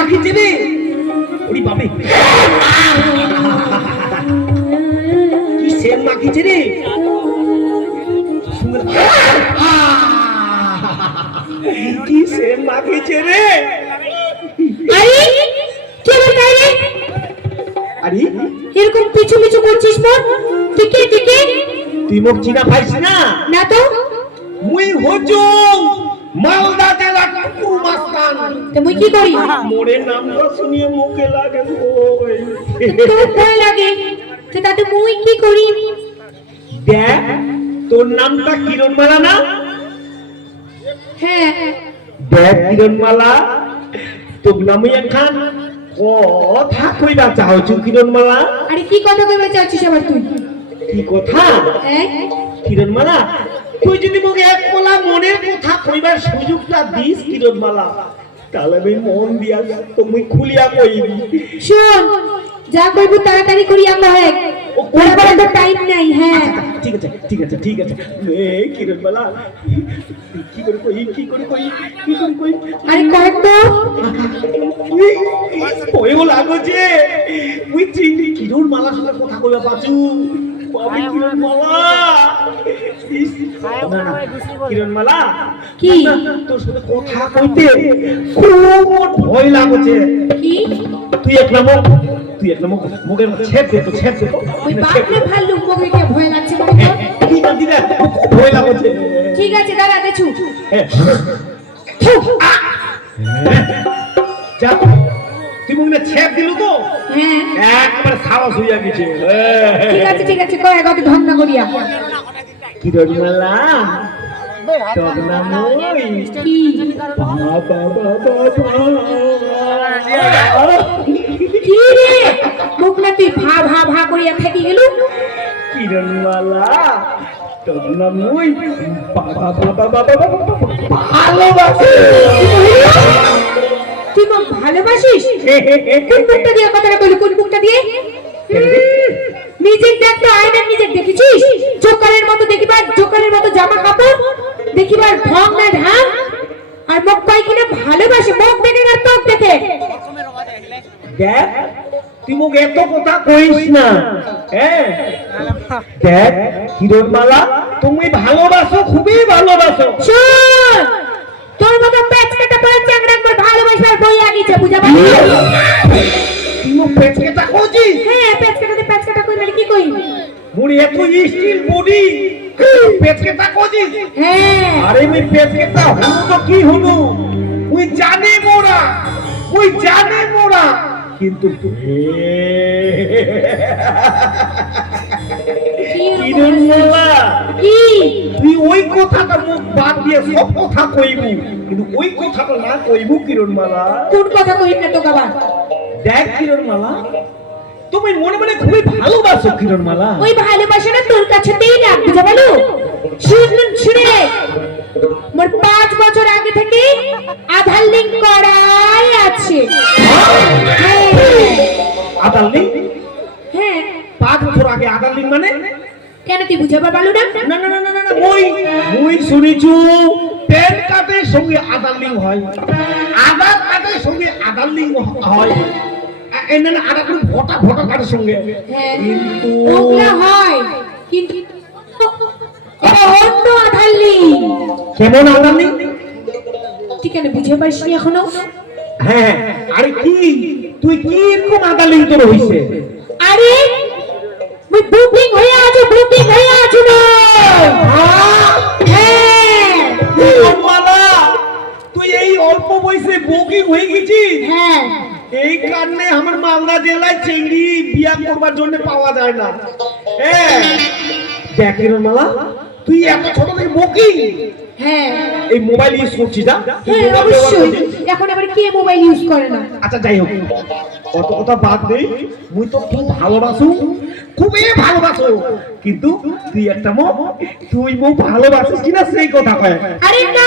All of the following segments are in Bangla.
মাখিছে রে ওরে বাপে কি সেন রে সুন্দর কি সেন মাখিছে রে আরে কে বাতাই রে আরে? এরকম পিছু পিছু করছিস মোর টিকে টিকে। তুই মোক চিনা পাইছ না? না তো। মুই হজুম মালদা জেলা কুকুর মাস্তান। তো কি করি? মোরে নামটা শুনিয়ে মুখে লাগে ওই তোর ভয় লাগে? তো তাতে মুই কি করি? দেখ তোর নামটা কিরণমালা না? হ্যাঁ। দেখ কিরণমালা তোর নামে একখান কথা কইবা চাহছু কিরণমালা। আরে কি কথা কইবা চাচ্ছিস আবার তুই? কি কথা? হ্যাঁ। কিরণমালা তুই যদি মোকে এক বলা মনের কথা কইবার সুযোগটা দিস কিরণমালা? তাহলে আমি মন দিয়া তুমি খুলিয়া কইবি। শোন যা কইবো তাড়াতাড়ি করি আমরা হয়। ও বলে তো টাইম নাই হ্যাঁ। ঠিক আছে ঠিক আছে ঠিক আছে। এই কিরণমালা কি করে কই কি করে কই কি করে কই? আরে কয়েক তো। ভয়ও লাগছে মুই চিনি কিরণ মালার সঙ্গে কথা কইবা পাচু। কি? তোর সাথে কথা কইতে খুব ভয় লাগছে। কি? তুই এক নম্বর তুই এক নম্বর মুখের ছেপ দে তো ছেপ দে তো। ওই বাপরে ভাল্লুক মগে ভয় লাগছে বলে ঠিক আছে দিদা ভয় লাগছে। ঠিক আছে দাঁড়া দেছু হ্যাঁ। যা। তুই মুখে ছেপ দিলু তো হ্যাঁ একবার সাহস হইয়া গেছে ঠিক আছে ঠিক আছে কয় কত ঢঙ্গা করিয়া কিরণমালা তগনা মই কি বাবা বাবা কি রে মুখ না তুই ভা ভা ভা করিয়া থাকি গেলু কিরণমালা ভালোবাসি তুই ভালোবাসিস? কোন মুখটা দিয়ে কথাটা কইলি? কোন মুখটা দিয়ে? নিজের দেখ তো আয়নার নিজের দেখেছিস? জোকারের মতো দেখিবার জোকারের মতো জামা কাপড় দেখিবার ঢং না ঢাং আর মুখ পাই কিনা ভালোবাসে মুখ দেখে আর দেখে। দেখ তুই মোক এত কথা কইস না। হ্যাঁ? দেখ তুমি ভালোবাসো খুবই ভালোবাসো। শোন তোর মতো একবার ভালোবাসার বই বুঝা তুই মোক পেছকেটা হ্যাঁ কই মানে কি কই? মোর এত স্টিল বডি পেছকেটা কইছিস হ্যাঁ। আরে মুই পেছকেটা হনু তো কি হনু মুই জানি মোরা মুই জানি মোরা। কিন্তু কি? তুই ওই কথাটা মুখ বাদ দিয়ে সব কথা কইবি। কিন্তু ওই কথাটা না কইবু কিরণমালা? কোন কথা কই না তোকে আবার? দেখ কিরণমালা তুমি মনে মনে খুবই ভালোবাসো কিরণমালা। ওই ভালোবাসাটা তোর কাছেতেই রাখ বুঝা পারলু শুন শুনে মোর পাঁচ বছর আগে থেকে আধার লিঙ্ক করাই আছে। হ্যাঁ। আদার লিঙ্ক হ্যাঁ। পাঁচ বছর আগে আদার লিঙ্ক মানে? কেন তুই বুঝাবা পারলু না? না না না না মই মই শুনেছু প্যান সঙ্গে আধার লিঙ্ক হয়। আধার কার্ডের সঙ্গে আধার লিঙ্ক হয়। আ- না কার্ড ভোটার ভোটার কার্ডের সঙ্গে। হ্যাঁ। কিন্তু হয় কিন্তু অন্য আধার লিঙ্ক। কেমন আধার লিঙ্ক? তুই কেন বুঝে পারিসনি এখনও? হ্যাঁ আরে কি? তুই কি এরকম আধার লিঙ্ক তোর হইছে? আরে বুকিং হয়ে গেছিস হ্যাঁ। এই কারণে আমার মালদা জেলায় চিংড়ি বিয়া করবার জন্য পাওয়া যায় না। দেখ মালা তুই এত ছোট থেকে বুকিং হ্যাঁ। এই মোবাইল ইউজ করছিস না তুই হ্যাঁ অবশ্যই? এখন আবার কে মোবাইল ইউজ করে না? আচ্ছা যাই হোক। অত কথা বাদ দেই মুই তো খুব ভালোবাসু। খুবই ভালোবাসো। কিন্তু তুই একটা মো তুই মো ভালোবাসিস কিনা সেই কথা কয়। আরে না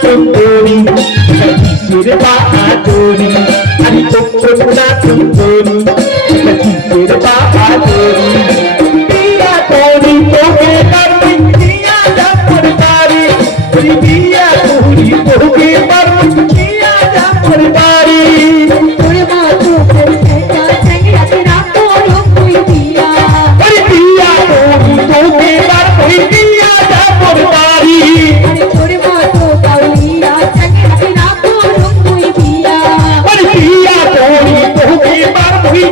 tontori kaki sere ba atori ani kokko na tontori kaki sere ba atori everybody.